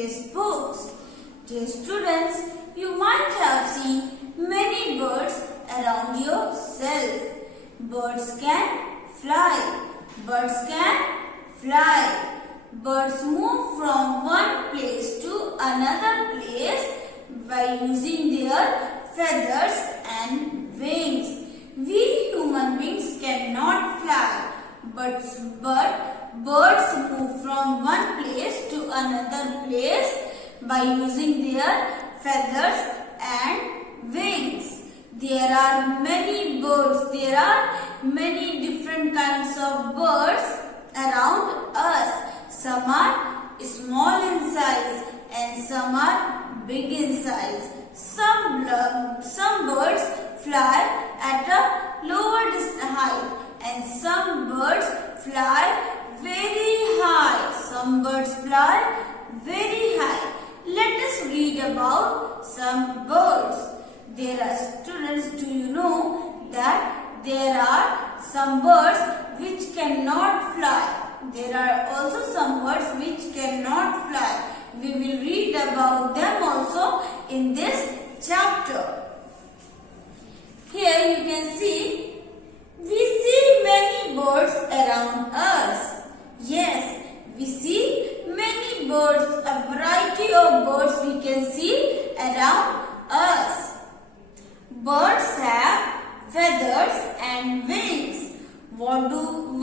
previous books. Dear students, you might have seen many birds around yourself. Birds can fly. Birds can fly. Birds move from one place to another place by using their feathers and wings. We human beings cannot fly, but birds move from one place to another place by using their feathers and wings. There are many birds. There are many different kinds of birds around us. Some are small in size and some are big in size. Some birds fly at a lower height and some birds fly very high. Some birds fly very high. Let us read about some birds. There are students, do you know that there are some birds which cannot fly? There are also some birds which cannot fly. We will read about them also in this chapter. Here you can see, we see many birds around us. Yes, we see many birds, a variety of birds we can see around us. Birds have feathers and wings. What do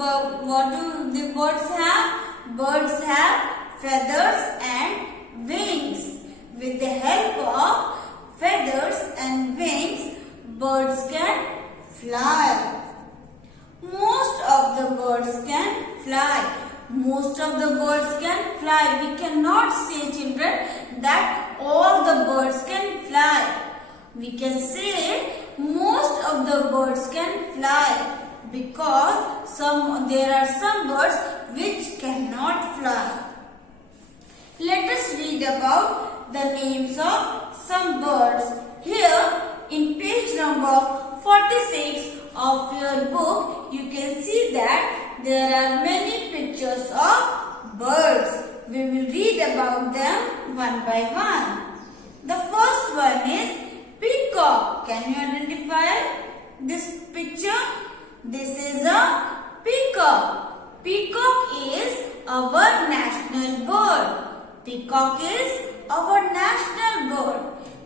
the birds have? Birds have feathers and wings. With the help of feathers and wings, birds can fly. Most of the birds can fly. Most of the birds can fly. We cannot say, children, that all the birds can fly. We can say most of the birds can fly because there are some birds which cannot fly. Let us read about the names of some birds. Here in page number 46 of your book, you can see that there are many pictures of birds. We will read about them one by one. The first one is Peacock. Can you identify this picture? This is a peacock. Peacock is our national bird. Peacock is our national bird.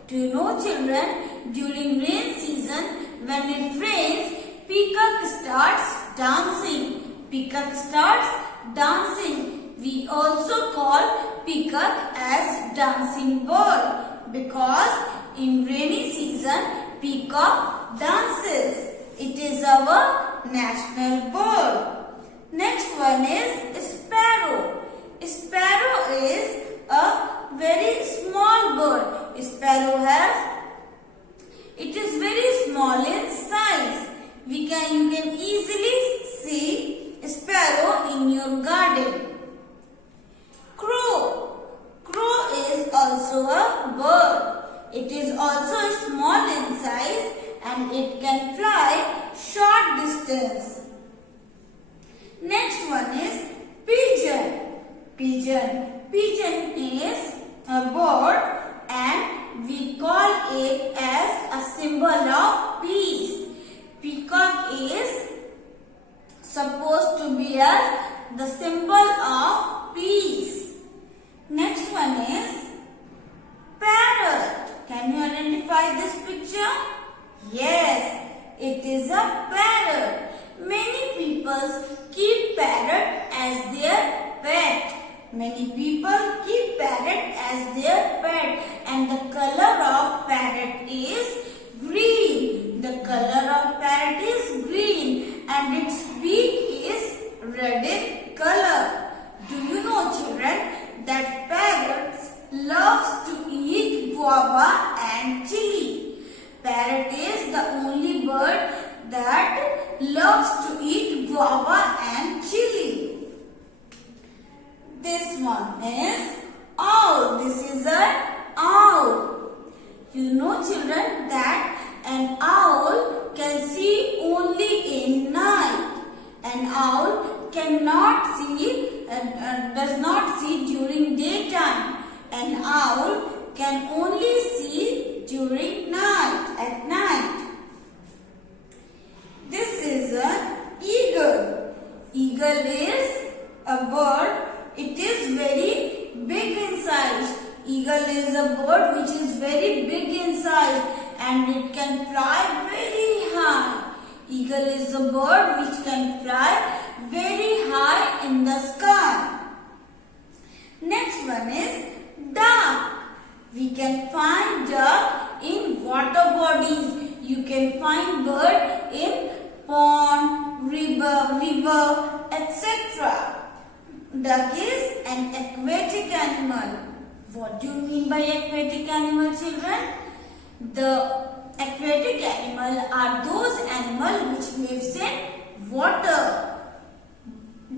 Do you know, children, during rain season, when it rains, peacock starts dancing. Peacock starts dancing. We also call peacock as dancing bird because in rainy season, peacock dances. It is our national bird. Next one is sparrow. Sparrow is a very small bird. It is very small in size. You can easily see sparrow in your garden. Crow. Crow is also a bird. It is also small in size and it can fly short distance. Next one is pigeon. Pigeon is a bird and we call it as a symbol of peace. Peacock is supposed to be as the symbol of peace. Next one is parrot. Can you identify this picture? Yes, it is a parrot. Many people keep parrot as their pet. Many people keep parrot as their pet and the color of parrot is green. The color of parrot is green and its beak is red in color. Do you know, children, that parrots loves to eat guava and chili? Parrot is the only bird that loves to eat guava and chili. This one is owl. This is an owl. You know, children, that an owl can see only in night. An owl cannot see, does not see during daytime. An can only see during night, at night. This is an eagle. Eagle is a bird. It is very big in size. Eagle is a bird which is very big in size and it can fly very high. Eagle is a bird which can fly very high in the sky. Next one is duck. We can find duck in water bodies. You can find bird in pond, river, etc. Duck is an aquatic animal. What do you mean by aquatic animal, children? The aquatic animal are those animals which lives in water.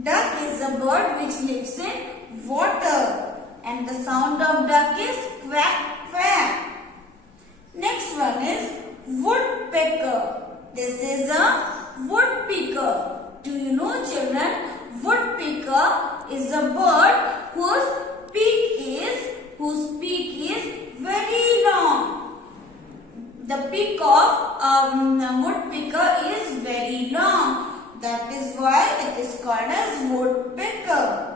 Duck is a bird which lives in water and the sound of duck is quack quack. Next one is woodpecker. This is a woodpecker. Do you know, children? Woodpecker is a bird whose beak is very long. The beak of woodpecker is very long. That is why it is called as woodpecker.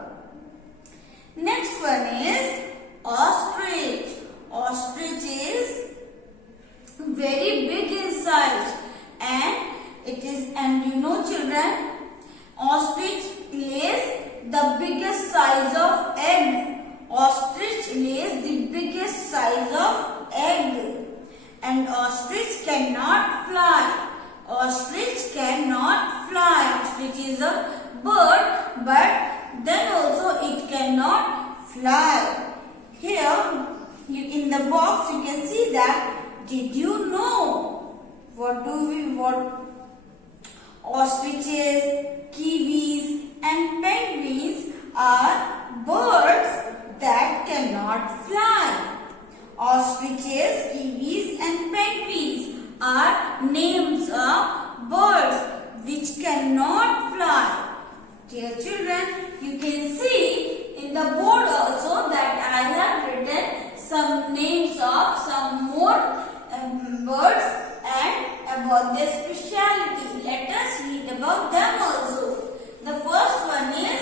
Next one is ostrich. Ostrich is very big in size and you know, children, ostrich lays the biggest size of egg. Ostrich lays the biggest size of egg. And ostrich cannot fly. Ostrich cannot fly. Ostrich is a bird, but then also it cannot fly. Here, in the box, you can see that. Did you know what ostriches, kiwis, and penguins are birds that cannot fly? Ostriches, kiwis, and penguins are names of birds which cannot fly. Dear children, you can see in the board also that I have written some names of some more birds and about their speciality. Let us read about them also. The first one is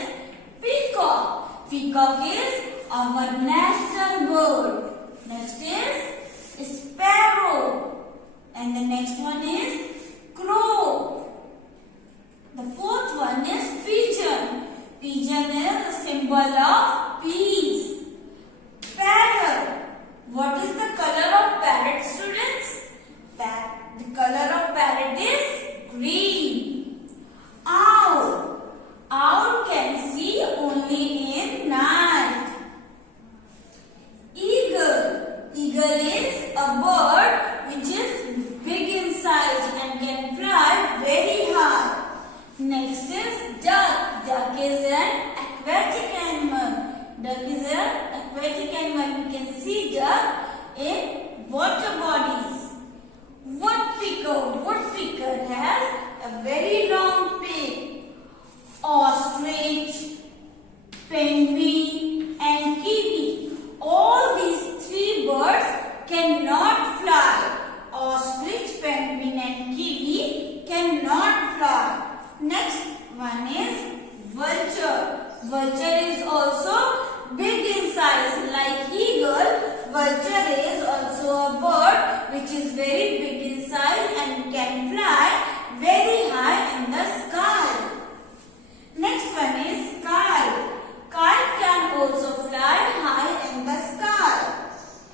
peacock. Peacock is our national bird. Next is sparrow. And the next one is crow. The fourth one is pigeon. Pigeon is a symbol of peace. Parrot. What is the color of parrot, students? The color of parrot is green. Owl. Owl can see only in night. Eagle. Eagle is a bird which is big in size and can fly very high. Next is duck. Duck is an aquatic animal. Duck is an aquatic animal. We can see duck in water bodies. Woodpecker. Woodpecker has a very long beak. Ostrich, penguin, and kiwi. All these three birds cannot fly. Ostrich, penguin, and kiwi cannot fly. Next one is vulture. Vulture is also big in size. Like eagle, vulture is also a bird which is very big in size and can fly very high in the sky. Next one is kite. Kite can also fly high in the sky.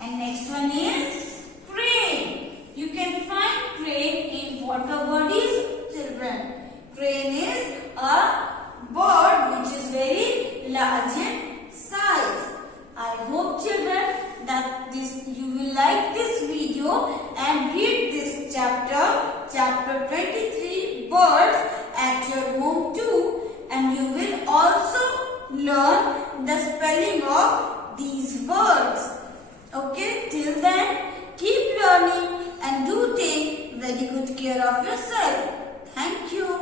And next one is crane. You can find crane in water bodies, children. Crane is a bird which is very large in size. I hope, children, that you will like this video and read this chapter 23, birds at your home too, and you will also learn the spelling of these birds. Okay, till then, keep learning and do take very good care of yourself. Thank you.